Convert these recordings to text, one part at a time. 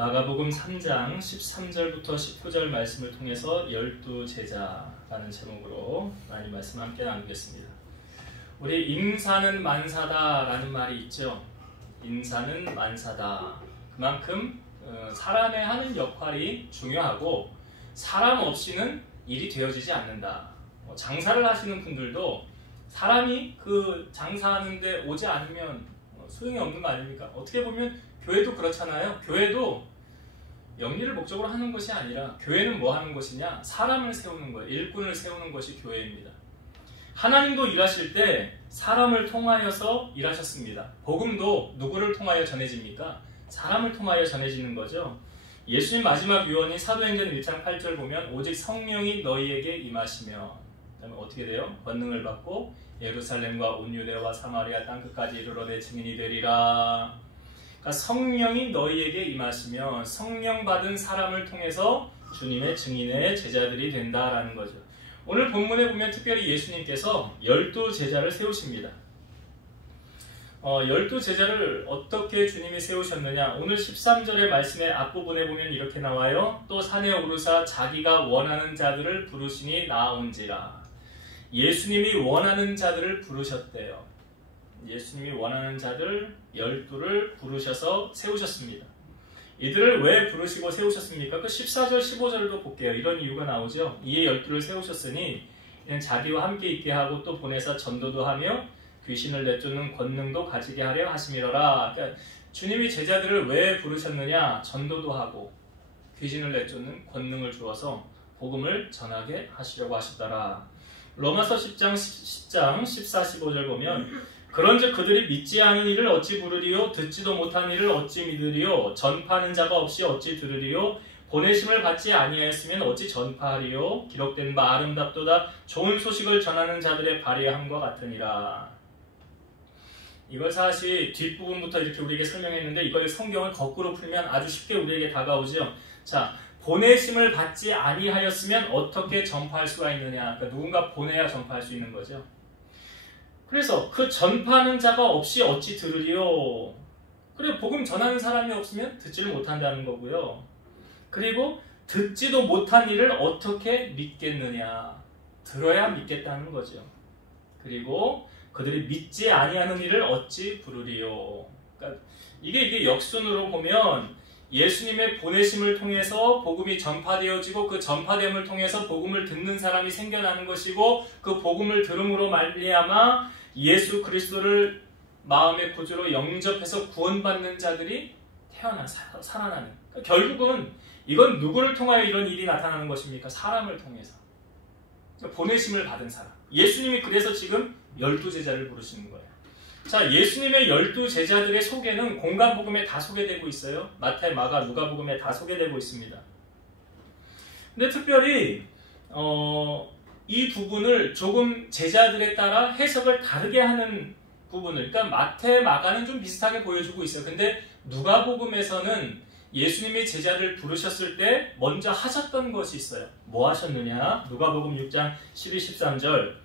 마가복음 3장 13절부터 19절 말씀을 통해서 12제자라는 제목으로 하나님 말씀 함께 나누겠습니다. 우리 임사는 만사다 라는 말이 있죠. 임사는 만사다. 그만큼 사람의 하는 역할이 중요하고 사람 없이는 일이 되어지지 않는다. 장사를 하시는 분들도 사람이 그 장사하는데 오지 않으면 소용이 없는 거 아닙니까? 어떻게 보면 교회도 그렇잖아요. 교회도 영리를 목적으로 하는 것이 아니라 교회는 뭐 하는 것이냐? 사람을 세우는 거예요. 일꾼을 세우는 것이 교회입니다. 하나님도 일하실 때 사람을 통하여서 일하셨습니다. 복음도 누구를 통하여 전해집니까? 사람을 통하여 전해지는 거죠. 예수님 마지막 유언이 사도행전 1장 8절 보면 오직 성령이 너희에게 임하시며 그다음에 어떻게 돼요? 권능을 받고 예루살렘과 온 유대와 사마리아 땅끝까지 이르러 내 증인이 되리라. 그러니까 성령이 너희에게 임하시면 성령 받은 사람을 통해서 주님의 증인의 제자들이 된다라는 거죠. 오늘 본문에 보면 특별히 예수님께서 12제자를 세우십니다. 12제자를 어떻게 주님이 세우셨느냐? 오늘 13절의 말씀의 앞부분에 보면 이렇게 나와요. 또 산에 오르사 자기가 원하는 자들을 부르시니 나아온지라. 예수님이 원하는 자들을 부르셨대요. 예수님이 원하는 자들 12를 부르셔서 세우셨습니다. 이들을 왜 부르시고 세우셨습니까? 그 14절, 15절도 볼게요. 이런 이유가 나오죠. 이에 12를 세우셨으니 이는 자기와 함께 있게 하고 또 보내사 전도도 하며 귀신을 내쫓는 권능도 가지게 하려 하심이로라. 그러니까 주님이 제자들을 왜 부르셨느냐? 전도도 하고 귀신을 내쫓는 권능을 주어서 복음을 전하게 하시려고 하셨더라. 로마서 10장 14, 15절 보면 그런즉 그들이 믿지 않은 이를 어찌 부르리요? 듣지도 못한 이를 어찌 믿으리요? 전파하는 자가 없이 어찌 들으리요? 보내심을 받지 아니하였으면 어찌 전파하리요? 기록된 바 아름답도다 좋은 소식을 전하는 자들의 발의함과 같으니라. 이걸 사실 뒷부분부터 이렇게 우리에게 설명했는데 이걸 성경을 거꾸로 풀면 아주 쉽게 우리에게 다가오죠. 자, 보내심을 받지 아니하였으면 어떻게 전파할 수가 있느냐? 그러니까 누군가 보내야 전파할 수 있는 거죠. 그래서 그 전파하는 자가 없이 어찌 들으리요? 그리고 복음 전하는 사람이 없으면 듣지를 못한다는 거고요. 그리고 듣지도 못한 일을 어떻게 믿겠느냐? 들어야 믿겠다는 거죠. 그리고 그들이 믿지 아니하는 일을 어찌 부르리요? 그러니까 이게 역순으로 보면 예수님의 보내심을 통해서 복음이 전파되어지고 그 전파됨을 통해서 복음을 듣는 사람이 생겨나는 것이고 그 복음을 들음으로 말미암아 예수 그리스도를 마음의 구주로 영접해서 구원받는 자들이 살아나는. 그러니까 결국은 이건 누구를 통하여 이런 일이 나타나는 것입니까? 사람을 통해서. 그러니까 보내심을 받은 사람. 예수님이 그래서 지금 12제자를 부르시는 거예요. 자, 예수님의 12제자들의 소개는 공간복음에 다 소개되고 있어요. 마태, 마가, 누가복음에 다 소개되고 있습니다. 근데 특별히 이 부분을 조금 제자들에 따라 해석을 다르게 하는 부분을, 그러니까 마태, 마가는 좀 비슷하게 보여주고 있어요. 근데 누가복음에서는 예수님이 제자를 부르셨을 때 먼저 하셨던 것이 있어요. 뭐 하셨느냐? 누가복음 6장 12, 13절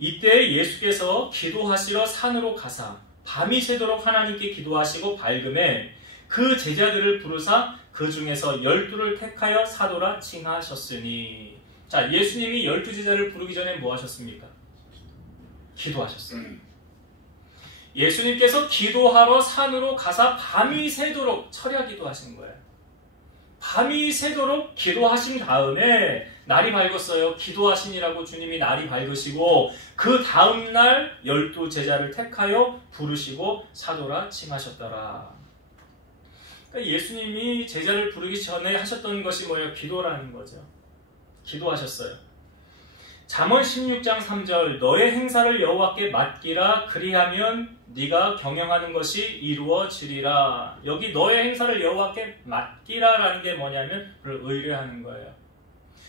이때 예수께서 기도하시러 산으로 가사 밤이 새도록 하나님께 기도하시고 밝음에 그 제자들을 부르사 그 중에서 12를 택하여 사도라 칭하셨으니. 자, 예수님이 12제자를 부르기 전에 뭐 하셨습니까? 기도하셨어요. 예수님께서 기도하러 산으로 가사 밤이 새도록 철야 기도하신 거예요. 밤이 새도록 기도하신 다음에 날이 밝았어요. 기도하시니라고 주님이 날이 밝으시고 그 다음날 12제자를 택하여 부르시고 사도라 칭하셨더라. 그러니까 예수님이 제자를 부르기 전에 하셨던 것이 뭐예요? 기도라는 거죠. 기도하셨어요. 잠언 16장 3절 너의 행사를 여호와께 맡기라 그리하면 네가 경영하는 것이 이루어지리라. 여기 너의 행사를 여호와께 맡기라라는 게 뭐냐면 그걸 의뢰하는 거예요.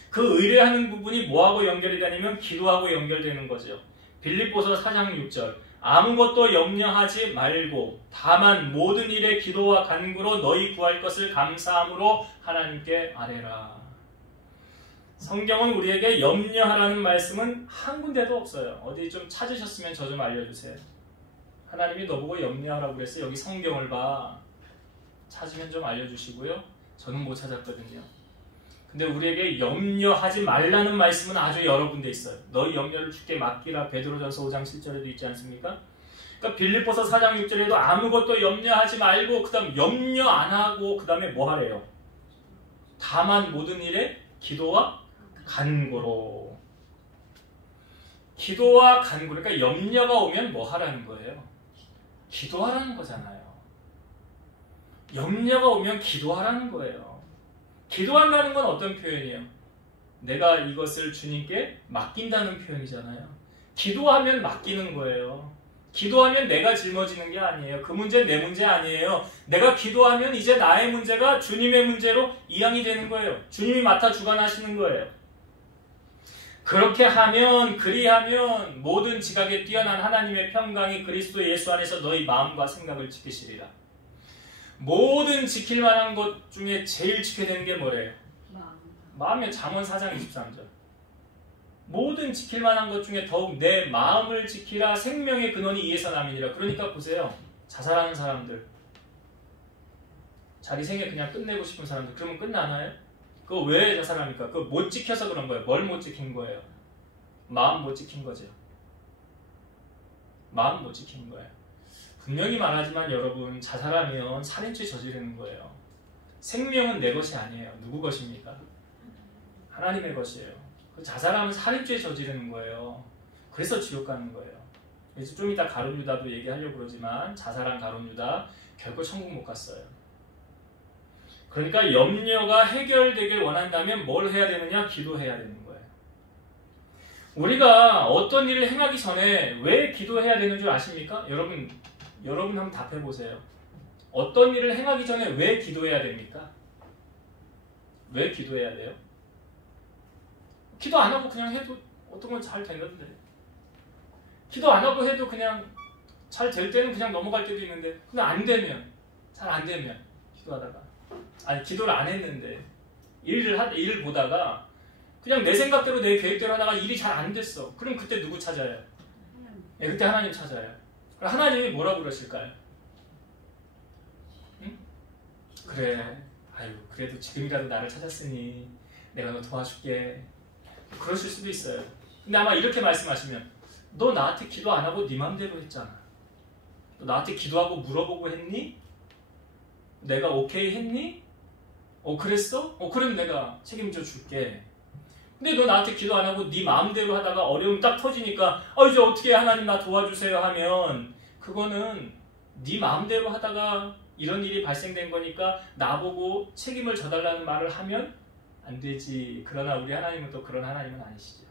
그 의뢰하는 부분이 뭐하고 연결이 되냐면 기도하고 연결되는 거죠. 빌립보서 4장 6절 아무것도 염려하지 말고 다만 모든 일에 기도와 간구로 너희 구할 것을 감사함으로 하나님께 아뢰라. 성경은 우리에게 염려하라는 말씀은 한 군데도 없어요. 어디 좀 찾으셨으면 저 좀 알려주세요. 하나님이 너보고 염려하라고 그랬어요. 여기 성경을 봐. 찾으면 좀 알려주시고요. 저는 못 찾았거든요. 근데 우리에게 염려하지 말라는 말씀은 아주 여러 군데 있어요. 너희 염려를 주께 맡기라. 베드로전서 5장 7절에도 있지 않습니까? 그러니까 빌립보서 4장 6절에도 아무것도 염려하지 말고 그 다음 염려 안 하고 그 다음에 뭐 하래요? 다만 모든 일에 기도와 간구로. 기도와 간구. 그러니까 염려가 오면 뭐 하라는 거예요? 기도하라는 거잖아요. 염려가 오면 기도하라는 거예요. 기도한다는 건 어떤 표현이에요? 내가 이것을 주님께 맡긴다는 표현이잖아요. 기도하면 맡기는 거예요. 기도하면 내가 짊어지는 게 아니에요. 그 문제는 내 문제 아니에요. 내가 기도하면 이제 나의 문제가 주님의 문제로 이양이 되는 거예요. 주님이 맡아 주관하시는 거예요. 그렇게 하면, 그리하면 모든 지각에 뛰어난 하나님의 평강이 그리스도 예수 안에서 너희 마음과 생각을 지키시리라. 모든 지킬 만한 것 중에 제일 지켜야 되는 게 뭐래요? 마음이요. 잠언 4장 23절. 모든 지킬 만한 것 중에 더욱 내 마음을 지키라. 생명의 근원이 이에서 남이니라. 그러니까 보세요. 자살하는 사람들, 자기 생애 그냥 끝내고 싶은 사람들, 그러면 끝나나요? 그거 왜 자살합니까? 그거 못 지켜서 그런 거예요. 뭘 못 지킨 거예요? 마음 못 지킨 거죠. 마음 못 지킨 거예요. 분명히 말하지만 여러분, 자살하면 살인죄 저지르는 거예요. 생명은 내 것이 아니에요. 누구 것입니까? 하나님의 것이에요. 자살하면 살인죄 저지르는 거예요. 그래서 지옥 가는 거예요. 그래서 좀 이따 가룟 유다도 얘기하려고 그러지만 자살한 가룟 유다 결코 천국 못 갔어요. 그러니까 염려가 해결되길 원한다면 뭘 해야 되느냐? 기도해야 되는 거예요. 우리가 어떤 일을 행하기 전에 왜 기도해야 되는 줄 아십니까? 여러분 한번 답해보세요. 어떤 일을 행하기 전에 왜 기도해야 됩니까? 왜 기도해야 돼요? 기도 안 하고 그냥 해도 어떤 건 잘 되는데, 기도 안 하고 해도 그냥 잘 될 때는 그냥 넘어갈 때도 있는데, 근데 안 되면, 잘 안 되면, 기도하다가, 아니 기도를 안 했는데 일을 보다가 그냥 내 생각대로 내 계획대로 하다가 일이 잘 안 됐어. 그럼 그때 누구 찾아요? 네, 그때 하나님 찾아요. 그럼 하나님이 뭐라고 그러실까요? 응? 그래, 아유 그래도 지금이라도 나를 찾았으니 내가 너 도와줄게. 그러실 수도 있어요. 근데 아마 이렇게 말씀하시면, 너 나한테 기도 안 하고 네 맘대로 했잖아. 너 나한테 기도하고 물어보고 했니? 내가 오케이 했니? 그랬어? 그럼 내가 책임져 줄게. 근데 너 나한테 기도 안 하고 네 마음대로 하다가 어려움 딱 터지니까 이제 어떻게 하나님 나 도와주세요 하면, 그거는 네 마음대로 하다가 이런 일이 발생된 거니까 나보고 책임을 져달라는 말을 하면 안 되지. 그러나 우리 하나님은 또 그런 하나님은 아니시죠.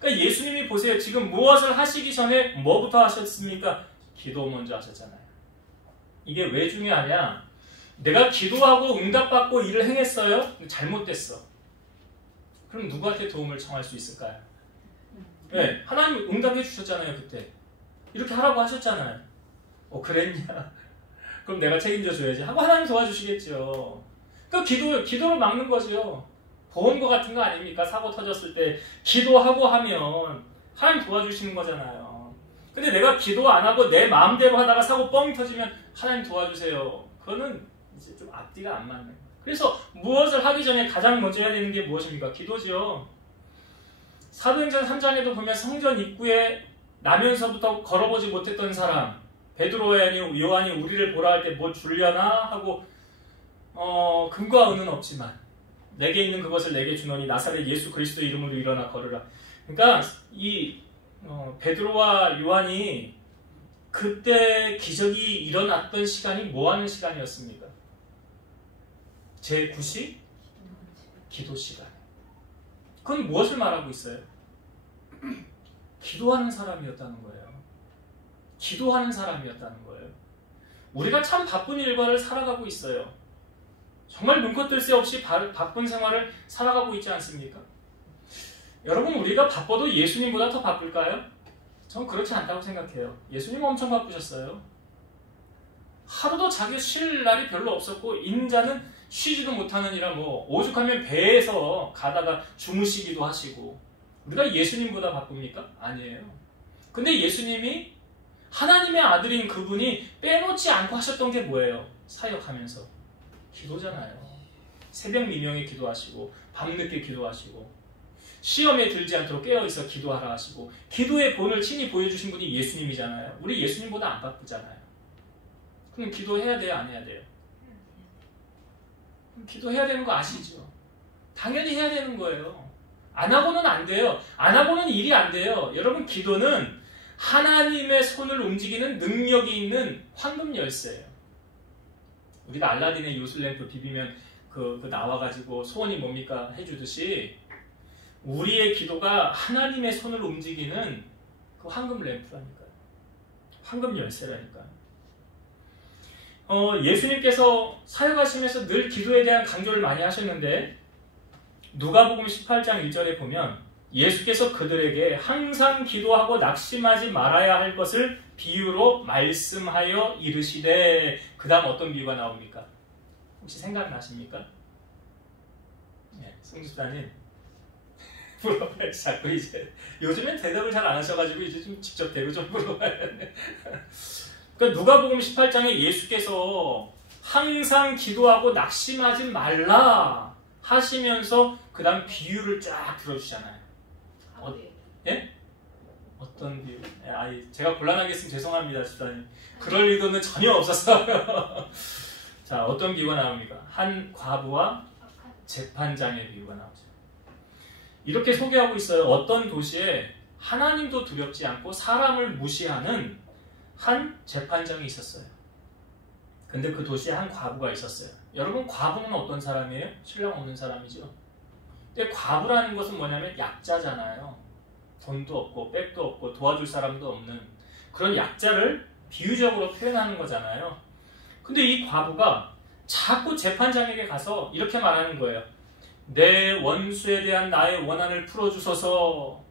그러니까 예수님이 보세요. 지금 무엇을 하시기 전에 뭐부터 하셨습니까? 기도 먼저 하셨잖아요. 이게 왜 중요하냐? 내가 기도하고 응답받고 일을 행했어요? 잘못됐어. 그럼 누구한테 도움을 청할 수 있을까요? 네, 하나님 응답해 주셨잖아요. 그때 이렇게 하라고 하셨잖아요. 그랬냐? 그럼 내가 책임져 줘야지 하고 하나님 도와주시겠죠. 그러니까 기도로 막는 거죠. 보험과 같은 거 아닙니까? 사고 터졌을 때 기도하고 하면 하나님 도와주시는 거잖아요. 근데 내가 기도 안 하고 내 마음대로 하다가 사고 뻥 터지면 하나님 도와주세요. 그거는 이제 좀 앞뒤가 안 맞는 거예요. 그래서 무엇을 하기 전에 가장 먼저 해야 되는 게 무엇입니까? 기도죠. 사도행전 3장에도 보면 성전 입구에 나면서부터 걸어보지 못했던 사람, 베드로야 요한이 우리를 보라 할 때 뭐 줄려나 하고 금과 은은 없지만 내게 있는 그것을 내게 주노니 나사렛 예수 그리스도 이름으로 일어나 걸으라. 그러니까 이 베드로와 요한이 그때 기적이 일어났던 시간이 뭐 하는 시간이었습니까? 제9시 기도 시간. 그건 무엇을 말하고 있어요? 기도하는 사람이었다는 거예요. 기도하는 사람이었다는 거예요. 우리가 참 바쁜 일과를 살아가고 있어요. 정말 눈코 뜰 새 없이 바쁜 생활을 살아가고 있지 않습니까? 여러분, 우리가 바빠도 예수님보다 더 바쁠까요? 전 그렇지 않다고 생각해요. 예수님 엄청 바쁘셨어요. 하루도 자기 쉴 날이 별로 없었고 인자는 쉬지도 못하느니라 오죽하면 배에서 가다가 주무시기도 하시고. 우리가 예수님보다 바쁩니까? 아니에요. 근데 예수님이 하나님의 아들인 그분이 빼놓지 않고 하셨던 게 뭐예요? 사역하면서 기도잖아요. 새벽 미명에 기도하시고 밤늦게 기도하시고 시험에 들지 않도록 깨어있어 기도하라 하시고 기도의 본을 친히 보여주신 분이 예수님이잖아요. 우리 예수님보다 안 바쁘잖아요. 그럼 기도해야 돼요? 안 해야 돼요? 그럼 기도해야 되는 거 아시죠? 당연히 해야 되는 거예요. 안 하고는 안 돼요. 안 하고는 일이 안 돼요. 여러분, 기도는 하나님의 손을 움직이는 능력이 있는 황금 열쇠예요. 우리가 알라딘의 요술램프 비비면 그 나와가지고 소원이 뭡니까 해주듯이 우리의 기도가 하나님의 손을 움직이는 그 황금 램프라니까요. 황금 열쇠라니까요. 예수님께서 사역하시면서 늘 기도에 대한 강조를 많이 하셨는데 누가복음 18장 1절에 보면 예수께서 그들에게 항상 기도하고 낙심하지 말아야 할 것을 비유로 말씀하여 이르시되, 그 다음 어떤 비유가 나옵니까? 혹시 생각나십니까? 네, 승집사님 물어봐요. 자꾸 이제 요즘엔 대답을 잘 안 하셔가지고 이제 좀 직접 대로 좀 물어봐야 돼. 그러니까 누가복음 18장에 예수께서 항상 기도하고 낙심하지 말라 하시면서 그 다음 비유를 쫙 들어주잖아요. 예? 어떤 비유? 제가 곤란하게 했으면 죄송합니다, 집사님. 그럴 의도는 전혀 없었어요. 자, 어떤 비유가 나옵니까? 한 과부와 재판장의 비유가 나오죠. 이렇게 소개하고 있어요. 어떤 도시에 하나님도 두렵지 않고 사람을 무시하는 한 재판장이 있었어요. 근데 그 도시에 한 과부가 있었어요. 여러분, 과부는 어떤 사람이에요? 신랑 없는 사람이죠. 근데 과부라는 것은 뭐냐면 약자잖아요. 돈도 없고 백도 없고 도와줄 사람도 없는 그런 약자를 비유적으로 표현하는 거잖아요. 근데 이 과부가 자꾸 재판장에게 가서 이렇게 말하는 거예요. 내 원수에 대한 나의 원한을 풀어주소서.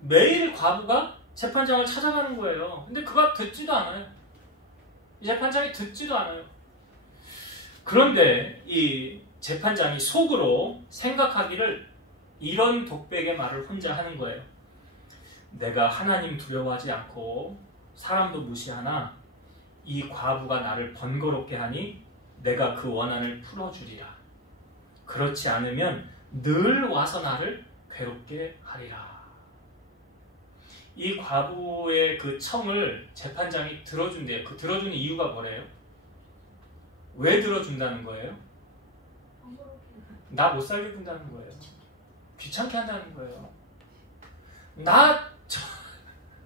매일 과부가 재판장을 찾아가는 거예요. 근데 그가 듣지도 않아요. 이 재판장이 듣지도 않아요. 그런데 이 재판장이 속으로 생각하기를 이런 독백의 말을 혼자 하는 거예요. 내가 하나님 두려워하지 않고 사람도 무시하나 이 과부가 나를 번거롭게 하니 내가 그 원한을 풀어주리라. 그렇지 않으면 늘 와서 나를 괴롭게 하리라. 이 과부의 그 청을 재판장이 들어준대요. 그 들어주는 이유가 뭐래요? 왜 들어준다는 거예요? 나 못 살게 군다는 거예요. 귀찮게 한다는 거예요.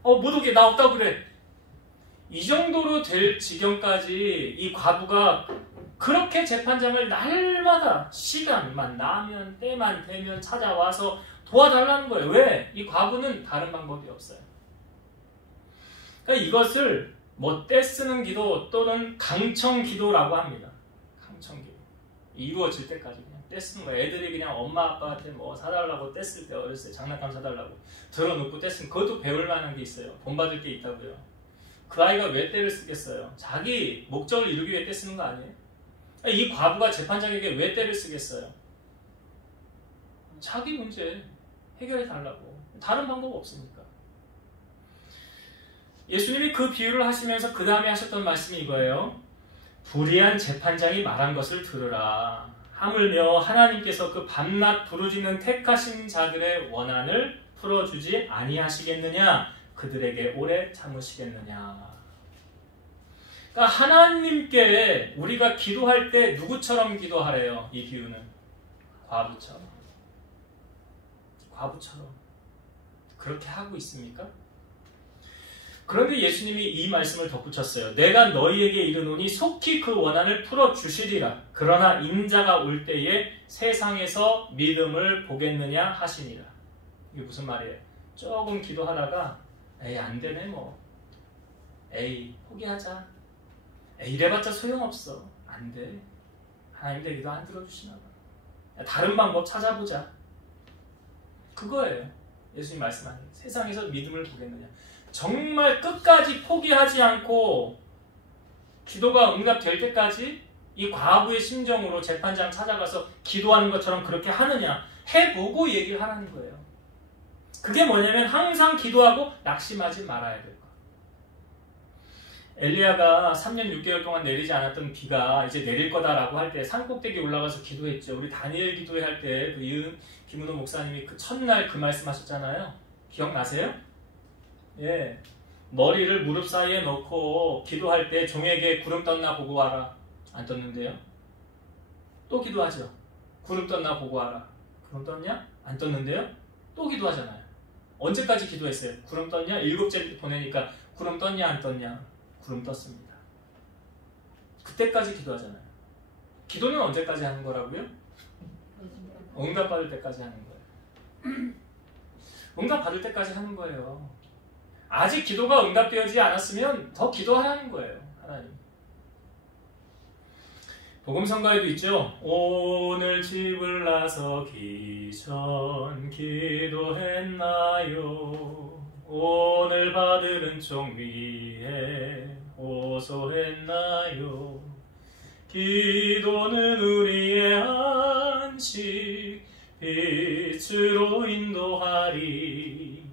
못 오게, 나 없다고 그래. 이 정도로 될 지경까지 이 과부가 그렇게 재판장을 날마다 시간만 나면 때만 되면 찾아와서 도와달라는 거예요. 왜? 이 과부는 다른 방법이 없어요. 그러니까 이것을 떼쓰는 기도 또는 강청 기도라고 합니다. 강청 기도. 이루어질 때까지 그냥 떼쓰는 거예요. 애들이 그냥 엄마 아빠한테 뭐 사달라고 떼쓸 때, 어렸을 때 장난감 사달라고 들어놓고 떼쓰는, 그것도 배울 만한 게 있어요. 본받을 게 있다고요. 그 아이가 왜 떼를 쓰겠어요? 자기 목적을 이루기 위해 떼쓰는 거 아니에요? 이 과부가 재판장에게 왜 떼를 쓰겠어요? 자기 문제 해결해 달라고. 다른 방법 없으니까. 예수님이 그 비유를 하시면서 그 다음에 하셨던 말씀이 이거예요. 불의한 재판장이 말한 것을 들으라. 하물며 하나님께서 그 밤낮 부르짖는 택하신 자들의 원한을 풀어주지 아니하시겠느냐? 그들에게 오래 참으시겠느냐? 그러니까 하나님께 우리가 기도할 때 누구처럼 기도하래요? 이 비유는 과부처럼. 과부처럼 그렇게 하고 있습니까? 그런데 예수님이 이 말씀을 덧붙였어요. 내가 너희에게 이르노니 속히 그 원한을 풀어주시리라. 그러나 인자가 올 때에 세상에서 믿음을 보겠느냐 하시니라. 이게 무슨 말이에요? 조금 기도하다가 에이 안되네 뭐, 에이 포기하자, 에이 이래봤자 소용없어, 안돼, 하나님 내 기도 안 들어주시나 봐, 다른 방법 찾아보자. 그거예요. 예수님 말씀하는 세상에서 믿음을 보겠느냐. 정말 끝까지 포기하지 않고 기도가 응답될 때까지 이 과부의 심정으로 재판장 찾아가서 기도하는 것처럼 그렇게 하느냐, 해보고 얘기를 하라는 거예요. 그게 뭐냐면 항상 기도하고 낙심하지 말아야 될 것. 엘리야가 3년 6개월 동안 내리지 않았던 비가 이제 내릴 거다라고 할 때 산꼭대기에 올라가서 기도했죠. 우리 다니엘 기도회 할 때 그 김은호 목사님이 그 첫날 그 말씀하셨잖아요. 기억나세요? 예, 머리를 무릎 사이에 넣고 기도할 때 종에게 구름 떴나 보고 와라. 안 떴는데요? 또 기도하죠. 구름 떴나 보고 와라. 구름 떴냐? 안 떴는데요? 또 기도하잖아요. 언제까지 기도했어요? 구름 떴냐? 7째 보내니까 구름 떴냐 안 떴냐? 구름 떴습니다. 그때까지 기도하잖아요. 기도는 언제까지 하는 거라고요? 응답받을 때까지 하는 거예요. 응답받을 때까지 하는 거예요. 아직 기도가 응답되어지지 않았으면 더 기도하라는 거예요. 하나님. 복음성가에도 있죠. 오늘 집을 나서기 전 기도했나요? 오늘 받을 은총 위에 호소했나요? 기도는 우리의 안식 빛으로 인도하리.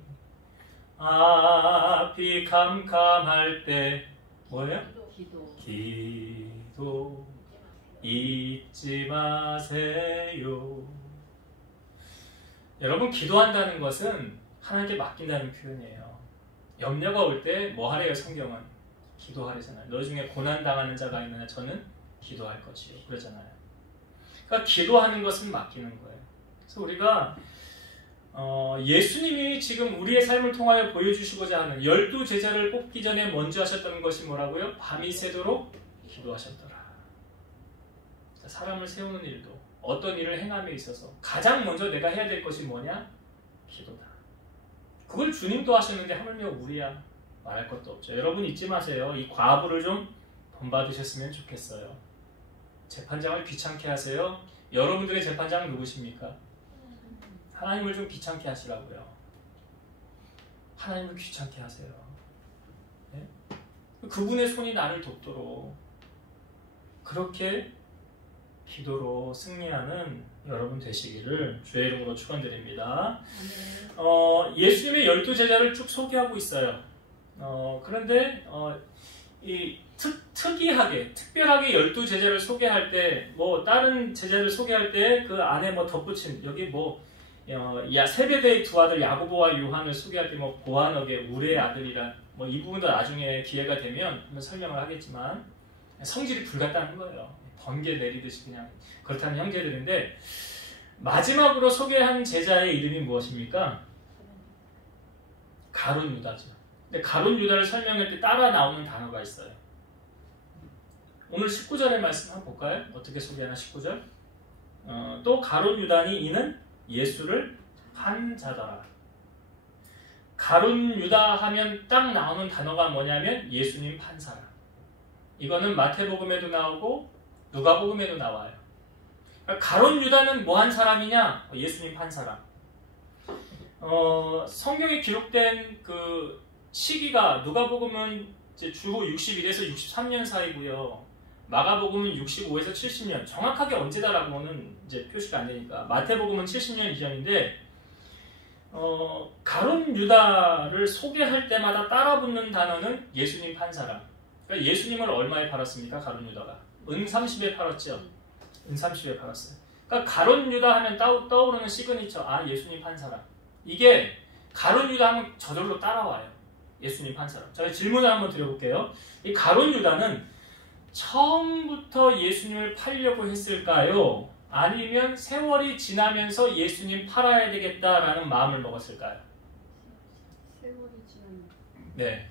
앞이 캄캄할 때 뭐예요? 기도 잊지 마세요. 여러분, 기도한다는 것은 하나님께 맡긴다는 표현이에요. 염려가 올 때 뭐 하래요? 성경은 기도하래잖아요. 너 중에 고난당하는 자가 있느냐? 저는 기도할 것이요. 그러잖아요. 그러니까 기도하는 것은 맡기는 거예요. 그래서 우리가 예수님이 지금 우리의 삶을 통하여 보여주시고자 하는 12제자를 뽑기 전에 먼저 하셨던 것이 뭐라고요? 밤이 새도록 기도하셨더라. 사람을 세우는 일도 어떤 일을 행함에 있어서 가장 먼저 내가 해야 될 것이 뭐냐? 기도다. 그걸 주님도 하셨는데 하물며 우리야? 말할 것도 없죠. 여러분 잊지 마세요. 이 과부를 좀 본받으셨으면 좋겠어요. 재판장을 귀찮게 하세요. 여러분들의 재판장은 누구십니까? 하나님을 좀 귀찮게 하시라고요. 하나님을 귀찮게 하세요. 네? 그분의 손이 나를 돕도록 그렇게 기도로 승리하는 여러분 되시기를 주의 이름으로 축원드립니다. 예수님의 12제자를 쭉 소개하고 있어요. 그런데 이 특이하게, 특별하게 12제자를 소개할 때, 뭐 다른 제자를 소개할 때 그 안에 뭐 덧붙인, 여기 뭐 세베대의 두 아들 야고보와 요한을 소개할 때 뭐 보아너게 우레의 아들이란, 뭐 이 부분도 나중에 기회가 되면 한번 설명을 하겠지만 성질이 불같다는 거예요. 번개 내리듯이 그냥 그렇다는 형제들인데, 마지막으로 소개한 제자의 이름이 무엇입니까? 가룟 유다죠. 근데 가룟 유다를 설명할 때 따라 나오는 단어가 있어요. 오늘 19절의 말씀 한번 볼까요? 어떻게 소개하나 19절? 또 가룟 유다니 이는 예수를 판 자더라. 가룟 유다 하면 딱 나오는 단어가 뭐냐면 예수님 판 사람. 이거는 마태복음에도 나오고 누가복음에도 나와요. 가룟 유다는 뭐 한 사람이냐? 예수님 판 사람. 성경에 기록된 그 시기가 누가복음은 이제 주후 61에서 63년 사이고요. 마가복음은 65에서 70년. 정확하게 언제다라고는 이제 표시가 안 되니까. 마태복음은 70년 이전인데, 가룟 유다를 소개할 때마다 따라붙는 단어는 예수님 판 사람. 그러니까 예수님을 얼마에 팔았습니까? 가룟 유다가 은 30에 팔았죠. 은 30에 팔았어요. 그러니까 가룟 유다 하면 떠오르는 시그니처, 예수님 판 사람. 이게 가룟 유다 하면 저절로 따라와요. 예수님 판 사람. 제가 질문을 한번 드려볼게요. 이 가룟 유다는 처음부터 예수님을 팔려고 했을까요? 아니면 세월이 지나면서 예수님 팔아야 되겠다라는 마음을 먹었을까요? 세월이 지나면. 네,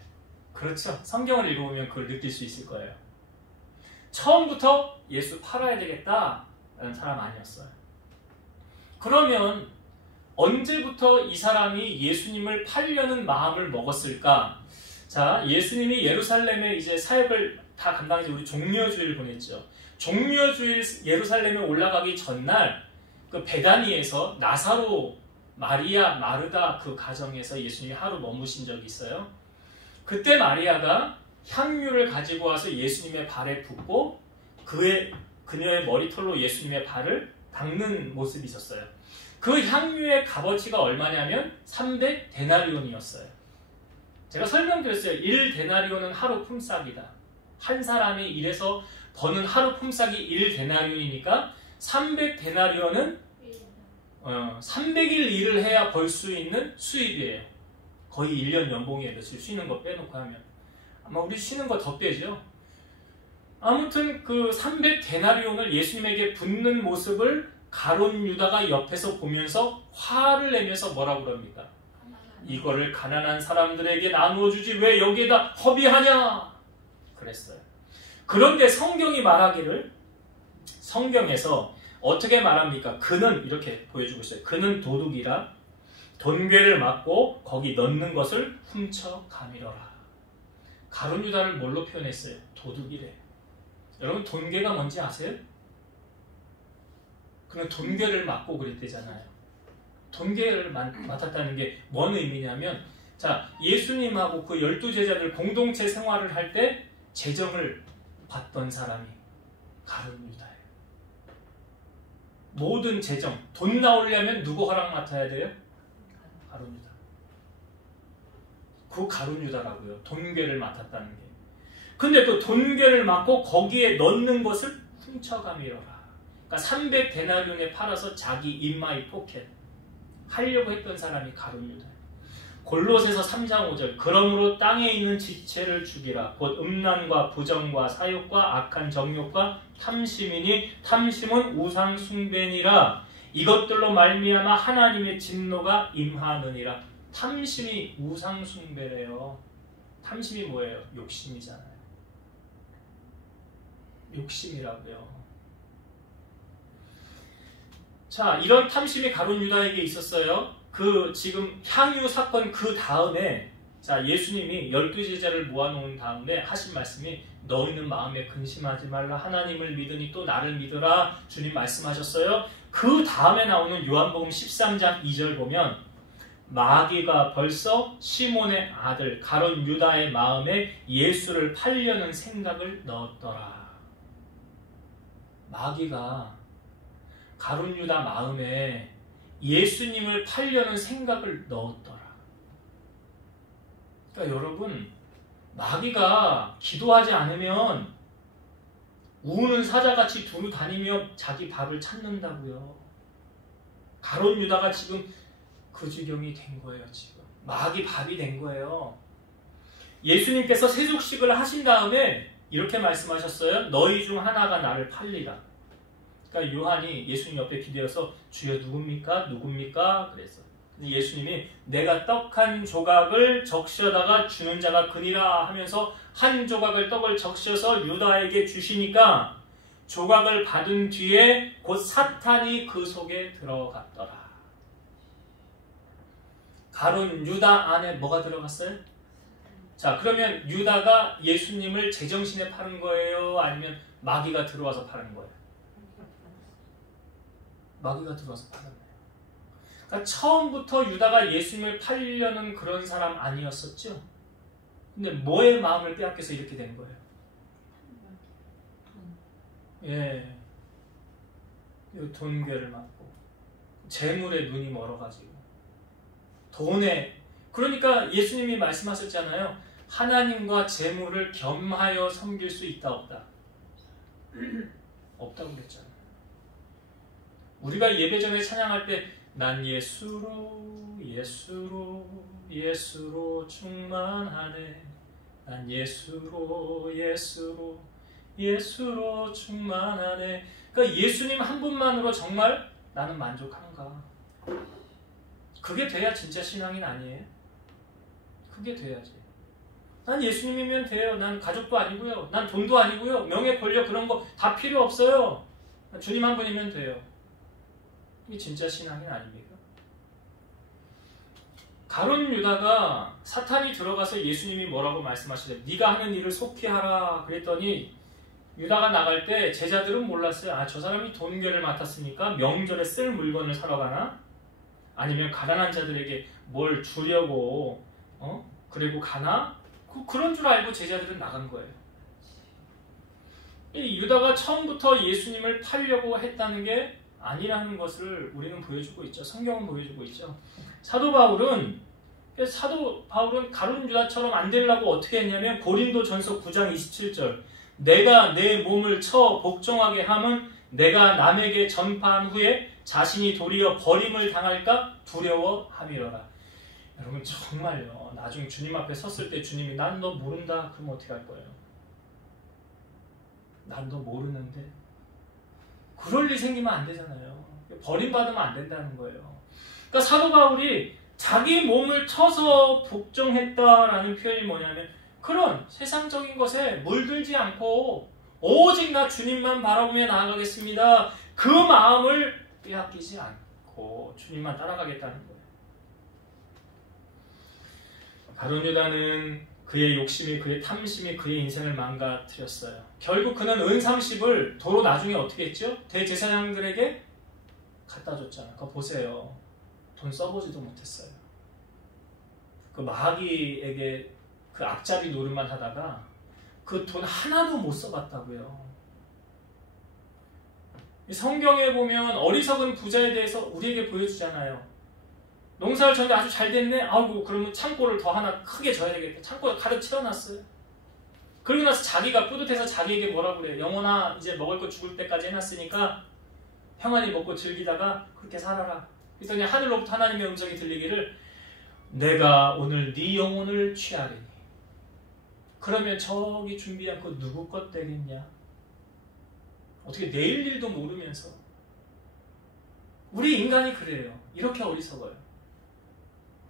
그렇죠. 성경을 읽어보면 그걸 느낄 수 있을 거예요. 처음부터 예수 팔아야 되겠다라는 사람 아니었어요. 그러면 언제부터 이 사람이 예수님을 팔려는 마음을 먹었을까? 자, 예수님이 예루살렘에 이제 사역을 다 감당해서 우리 종려주일 보냈죠. 종려주일 예루살렘에 올라가기 전날 그 베다니에서 나사로, 마리아, 마르다 그 가정에서 예수님이 하루 머무신 적이 있어요. 그때 마리아가 향유를 가지고 와서 예수님의 발에 붓고 그녀의 머리털로 예수님의 발을 닦는 모습이 있었어요. 그 향유의 값어치가 얼마냐면 300데나리온이었어요. 제가 설명드렸어요. 1데나리온은 하루 품삯이다. 한 사람이 일해서 버는 하루 품삯이 1데나리온이니까 300데나리온은 300일 일을 해야 벌 수 있는 수입이에요. 거의 1년 연봉이에요. 며칠 쉬는 거 빼놓고 하면. 아마 우리 쉬는 거 더 빼죠. 아무튼 그 300데나리온을 예수님에게 붓는 모습을 가룟 유다가 옆에서 보면서 화를 내면서 뭐라고 그럽니까? 이거를 가난한 사람들에게 나누어 주지 왜 여기에다 허비하냐? 그랬어요. 그런데 성경이 말하기를, 성경에서 어떻게 말합니까? 그는 이렇게 보여주고 있어요. 그는 도둑이라 돈괴를 맞고 거기 넣는 것을 훔쳐 가미러라. 가룟 유다를 뭘로 표현했어요? 도둑이래. 여러분 돈괴가 뭔지 아세요? 그는 돈괴를 맞고 그랬대잖아요. 돈괴를 맡았다는 게 뭔 의미냐면, 자, 예수님하고 그 12제자들 공동체 생활을 할 때 재정을 받던 사람이 가룟 유다예요. 모든 재정, 돈 나오려면 누구 허락 맡아야 돼요? 가룟 유다. 그 가룟 유다라고요. 돈괴를 맡았다는 게. 근데 또 돈괴를 맡고 거기에 넣는 것을 훔쳐가미러라. 그러니까 300데나리온에 팔아서 자기 인마이 포켓 하려고 했던 사람이 가룟 유다예요. 골로새서 3장 5절 그러므로 땅에 있는 지체를 죽이라. 곧 음란과 부정과 사욕과 악한 정욕과 탐심이니 탐심은 우상 숭배니라. 이것들로 말미암아 하나님의 진노가 임하느니라. 탐심이 우상 숭배래요. 탐심이 뭐예요? 욕심이잖아요. 욕심이라고요. 자, 이런 탐심이 가룟 유다에게 있었어요. 그 지금 향유 사건 그 다음에, 자, 예수님이 12제자를 모아놓은 다음에 하신 말씀이 너희는 마음에 근심하지 말라. 하나님을 믿으니 또 나를 믿으라. 주님 말씀하셨어요. 그 다음에 나오는 요한복음 13장 2절 보면 마귀가 벌써 시몬의 아들 가룟 유다의 마음에 예수를 팔려는 생각을 넣었더라. 마귀가 가룟 유다 마음에 예수님을 팔려는 생각을 넣었더라. 그러니까 여러분, 마귀가 기도하지 않으면 우는 사자같이 두루 다니며 자기 밥을 찾는다고요. 가룟 유다가 지금 그 지경이 된 거예요. 지금 마귀 밥이 된 거예요. 예수님께서 세속식을 하신 다음에 이렇게 말씀하셨어요. 너희 중 하나가 나를 팔리라. 그러니까 요한이 예수님 옆에 기대어서 주여 누굽니까? 누굽니까? 그랬어. 근데 예수님이 내가 떡 한 조각을 적셔다가 주는 자가 그니라 하면서 한 조각을 떡을 적셔서 유다에게 주시니까 조각을 받은 뒤에 곧 사탄이 그 속에 들어갔더라. 가룟 유다 안에 뭐가 들어갔어요? 자, 그러면 유다가 예수님을 제정신에 파는 거예요? 아니면 마귀가 들어와서 파는 거예요? 마귀가 들어와서 팔았네요. 그러니까 처음부터 유다가 예수님을 팔려는 그런 사람 아니었었죠? 근데 뭐의 마음을 빼앗겨서 이렇게 된 거예요? 예, 돈괴를 맞고 재물에 눈이 멀어가지고 돈에, 그러니까 예수님이 말씀하셨잖아요. 하나님과 재물을 겸하여 섬길 수 있다 없다? 없다고 그랬잖아요. 우리가 예배 전에 찬양할 때 난 예수로 예수로 예수로 충만하네. 난 예수로 예수로 예수로 충만하네. 그러니까 예수님 한 분만으로 정말 나는 만족하는가? 그게 돼야 진짜 신앙인 아니에요? 그게 돼야지. 난 예수님이면 돼요. 난 가족도 아니고요. 난 돈도 아니고요. 명예, 권력 그런 거 다 필요 없어요. 주님 한 분이면 돼요. 이게 진짜 신앙인 아닙니까? 가룟 유다가 사탄이 들어가서 예수님이 뭐라고 말씀하시죠? 네가 하는 일을 속히 하라 그랬더니 유다가 나갈 때 제자들은 몰랐어요. 아, 저 사람이 돈괴를 맡았으니까 명절에 쓸 물건을 사러 가나? 아니면 가난한 자들에게 뭘 주려고 그리고 가나? 그런 줄 알고 제자들은 나간 거예요. 이 유다가 처음부터 예수님을 팔려고 했다는 게 아니라는 것을 우리는 보여주고 있죠. 성경은 보여주고 있죠. 사도 바울은 그래서 사도 바울은 가룟 유다처럼 안 되려고 어떻게 했냐면 고린도전서 9장 27절 내가 내 몸을 쳐 복종하게 함은 내가 남에게 전파한 후에 자신이 도리어 버림을 당할까 두려워함이로라. 여러분 정말요. 나중에 주님 앞에 섰을 때 주님이 난 너 모른다 그러면 어떻게 할 거예요? 난 너 모르는데 그럴 일 생기면 안 되잖아요. 버림받으면 안 된다는 거예요. 그러니까 사도 바울이 자기 몸을 쳐서 복종했다라는 표현이 뭐냐면 그런 세상적인 것에 물들지 않고 오직 나 주님만 바라보며 나아가겠습니다. 그 마음을 빼앗기지 않고 주님만 따라가겠다는 거예요. 가룟 유다는 그의 욕심이 그의 탐심이 그의 인생을 망가뜨렸어요. 결국 그는 은 30을 도로 나중에 어떻게 했죠? 대제사장들에게 갖다 줬잖아요. 그거 보세요. 돈 써보지도 못했어요. 그 마귀에게 그 앞잡이 노릇만 하다가 그 돈 하나도 못 써봤다고요. 성경에 보면 어리석은 부자에 대해서 우리에게 보여주잖아요. 농사를 졌는데 아주 잘 됐네? 아이고 그러면 창고를 더 하나 크게 져야 되겠다. 창고에 가득 채워놨어요. 그러고 나서 자기가 뿌듯해서 자기에게 뭐라 그래요? 영혼아 이제 먹을 거 죽을 때까지 해놨으니까 평안히 먹고 즐기다가 그렇게 살아라. 그랬더니 하늘로부터 하나님의 음성이 들리기를 내가 오늘 네 영혼을 취하리니 그러면 저기 준비한 거 누구 것 되겠냐? 어떻게 내일 일도 모르면서 우리 인간이 그래요. 이렇게 어리석어요.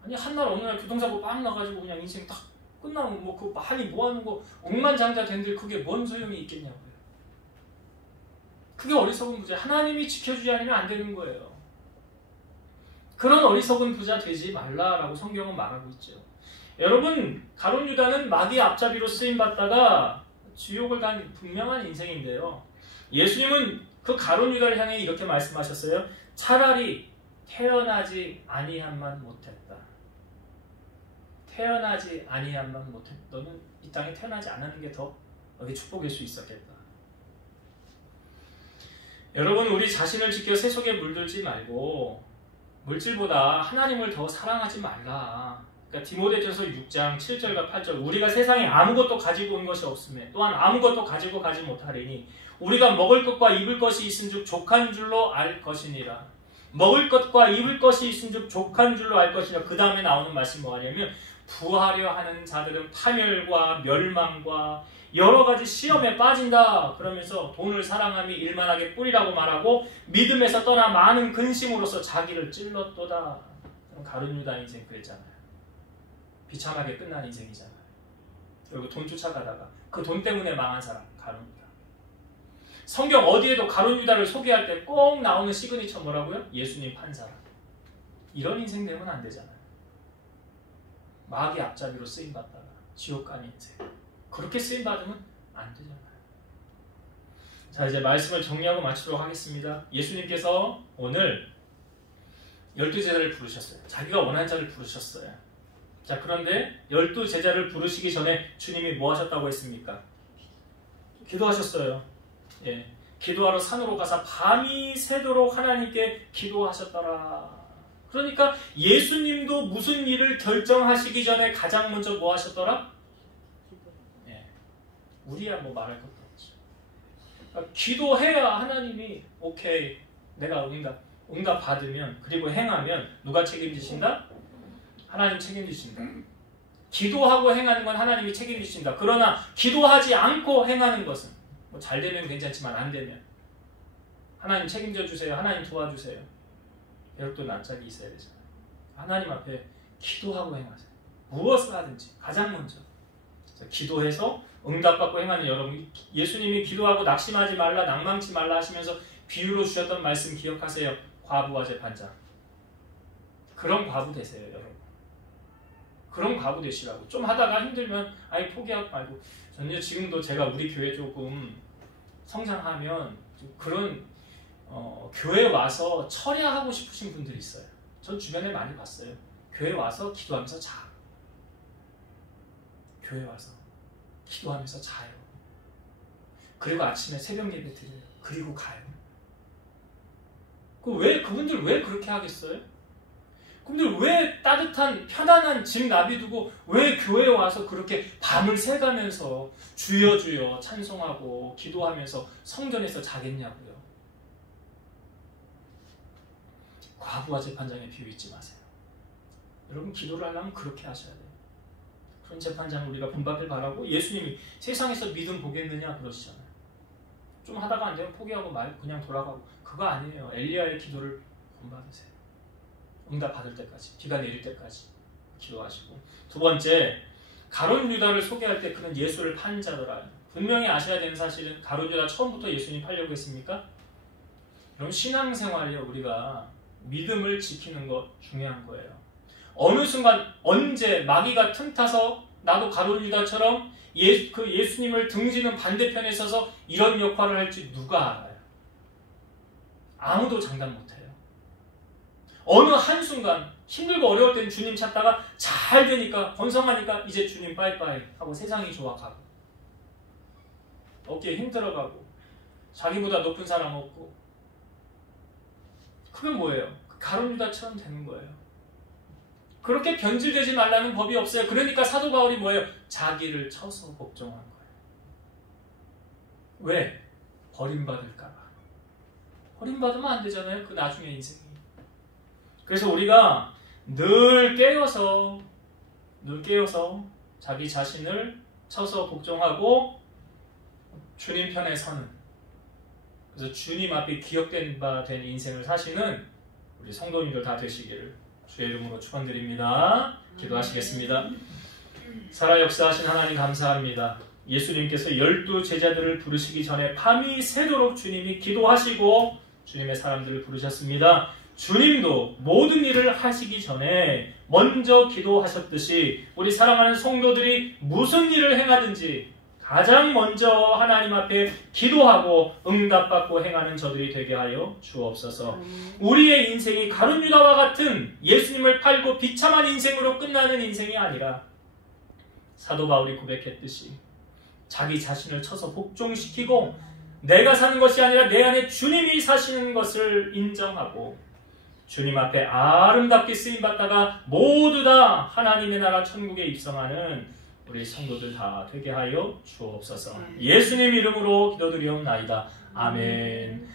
아니 한날 어느 날 교통사고 빵 나가지고 그냥 인생 딱 끝나면 뭐 그 많이 모아놓은 거 억만장자 된들 그게 뭔 소용이 있겠냐고요. 그게 어리석은 부자. 하나님이 지켜주지 않으면 안 되는 거예요. 그런 어리석은 부자 되지 말라라고 성경은 말하고 있죠. 여러분 가룟 유다는 마귀의 앞잡이로 쓰임받다가 지옥을 간 분명한 인생인데요. 예수님은 그 가룟 유다를 향해 이렇게 말씀하셨어요. 차라리 태어나지 아니함만 못했다. 태어나지 아니함만 못했다. 너는 이 땅에 태어나지 않는 게 더 너의 축복일 수 있었겠다. 여러분 우리 자신을 지켜 세속에 물들지 말고 물질보다 하나님을 더 사랑하지 말라. 그러니까 디모데전서 6장 7절과 8절 우리가 세상에 아무것도 가지고 온 것이 없으며 또한 아무것도 가지고 가지 못하리니 우리가 먹을 것과 입을 것이 있은즉 족한 줄로 알 것이니라. 먹을 것과 입을 것이 있은즉 족한 줄로 알 것이니라. 그 다음에 나오는 말씀이 뭐냐면 부하려 하는 자들은 파멸과 멸망과 여러 가지 시험에 빠진다. 그러면서 돈을 사랑함이 일만하게 뿌리라고 말하고 믿음에서 떠나 많은 근심으로서 자기를 찔렀도다. 가룟 유다 인생 그랬잖아요. 비참하게 끝난 인생이잖아요. 그리고 돈 쫓아가다가 그 돈 때문에 망한 사람 가룟 유다. 성경 어디에도 가룟 유다를 소개할 때 꼭 나오는 시그니처 뭐라고요? 예수님 판 사람. 이런 인생 되면 안 되잖아요. 마귀 앞잡이로 쓰임받다가 지옥 간 인생. 그렇게 쓰임받으면 안 되잖아요. 자 이제 말씀을 정리하고 마치도록 하겠습니다. 예수님께서 오늘 12제자를 부르셨어요. 자기가 원하는 자를 부르셨어요. 자 그런데 12제자를 부르시기 전에 주님이 뭐 하셨다고 했습니까? 기도하셨어요. 예, 기도하러 산으로 가서 밤이 새도록 하나님께 기도하셨더라. 그러니까 예수님도 무슨 일을 결정하시기 전에 가장 먼저 뭐 하셨더라? 예, 우리야 뭐 말할 것도 없죠. 그러니까 기도해야 하나님이 오케이 내가 응답 받으면 그리고 행하면 누가 책임지신다? 하나님 책임지신다. 기도하고 행하는 건 하나님이 책임지신다. 그러나 기도하지 않고 행하는 것은 뭐 잘 되면 괜찮지만 안 되면 하나님 책임져 주세요. 하나님 도와주세요. 배역도 낯짝이 있어야 되잖아요. 하나님 앞에 기도하고 행하세요. 무엇을 하든지 가장 먼저 기도해서 응답받고 행하는 여러분, 예수님이 기도하고 낙심하지 말라 낭망치 말라 하시면서 비유로 주셨던 말씀 기억하세요. 과부와 재판장. 그런 과부 되세요 여러분. 그런 과부 되시라고. 좀 하다가 힘들면 아예 포기하고 말고. 저는 지금도 제가 우리 교회 조금 성장하면 좀 그런 교회 와서 철야하고 싶으신 분들이 있어요. 전 주변에 많이 봤어요. 교회 와서 기도하면서 자. 교회 와서 기도하면서 자요. 그리고 아침에 새벽 예배 드려요. 그리고 가요. 왜 그분들 왜 그렇게 하겠어요? 근데 왜 따뜻한 편안한 집 나비두고 왜 교회에 와서 그렇게 밤을 새가면서 주여 주여 찬송하고 기도하면서 성전에서 자겠냐고요. 과부와 재판장의 비유 잊지 마세요. 여러분 기도를 하려면 그렇게 하셔야 돼요. 그런 재판장을 우리가 본받길 바라고 예수님이 세상에서 믿음 보겠느냐 그러시잖아요. 좀 하다가 안 되면 포기하고 말고 그냥 돌아가고 그거 아니에요. 엘리야의 기도를 본받으세요. 응답 받을 때까지, 비가 내릴 때까지 기도하시고. 두 번째, 가룟 유다를 소개할 때 그는 예수를 판 자더라. 분명히 아셔야 되는 사실은 가룟 유다 처음부터 예수님 팔려고 했습니까? 그럼 신앙생활이요, 우리가 믿음을 지키는 것 중요한 거예요. 어느 순간 언제 마귀가 틈타서 나도 가룟 유다처럼 예수님을 등지는 반대편에 서서 이런 역할을 할지 누가 알아요? 아무도 장담 못해요. 어느 한순간 힘들고 어려울 때는 주님 찾다가 잘 되니까 번성하니까 이제 주님 빠이빠이 하고 세상이 좋아가고 어깨에 힘들어가고 자기보다 높은 사람 없고 그게 뭐예요? 가룟 유다처럼 되는 거예요. 그렇게 변질되지 말라는 법이 없어요. 그러니까 사도 바울이 뭐예요? 자기를 쳐서 복종한 거예요. 왜? 버림받을까 봐. 버림받으면 안 되잖아요. 그 나중에 인생이. 그래서 우리가 늘 깨어서 자기 자신을 쳐서 복종하고 주님 편에 서는, 그래서 주님 앞에 기억된 바 된 인생을 사시는 우리 성도님들 다 되시기를 주의 이름으로 축원드립니다. 기도하시겠습니다. 살아 역사하신 하나님 감사합니다. 예수님께서 12 제자들을 부르시기 전에 밤이 새도록 주님이 기도하시고 주님의 사람들을 부르셨습니다. 주님도 모든 일을 하시기 전에 먼저 기도하셨듯이 우리 사랑하는 성도들이 무슨 일을 행하든지 가장 먼저 하나님 앞에 기도하고 응답받고 행하는 저들이 되게 하여 주옵소서. 우리의 인생이 가룟 유다와 같은 예수님을 팔고 비참한 인생으로 끝나는 인생이 아니라 사도 바울이 고백했듯이 자기 자신을 쳐서 복종시키고 내가 사는 것이 아니라 내 안에 주님이 사시는 것을 인정하고 주님 앞에 아름답게 쓰임받다가 모두 다 하나님의 나라 천국에 입성하는 우리 성도들 다 되게 하여 주옵소서. 예수님 이름으로 기도드리옵나이다. 아멘.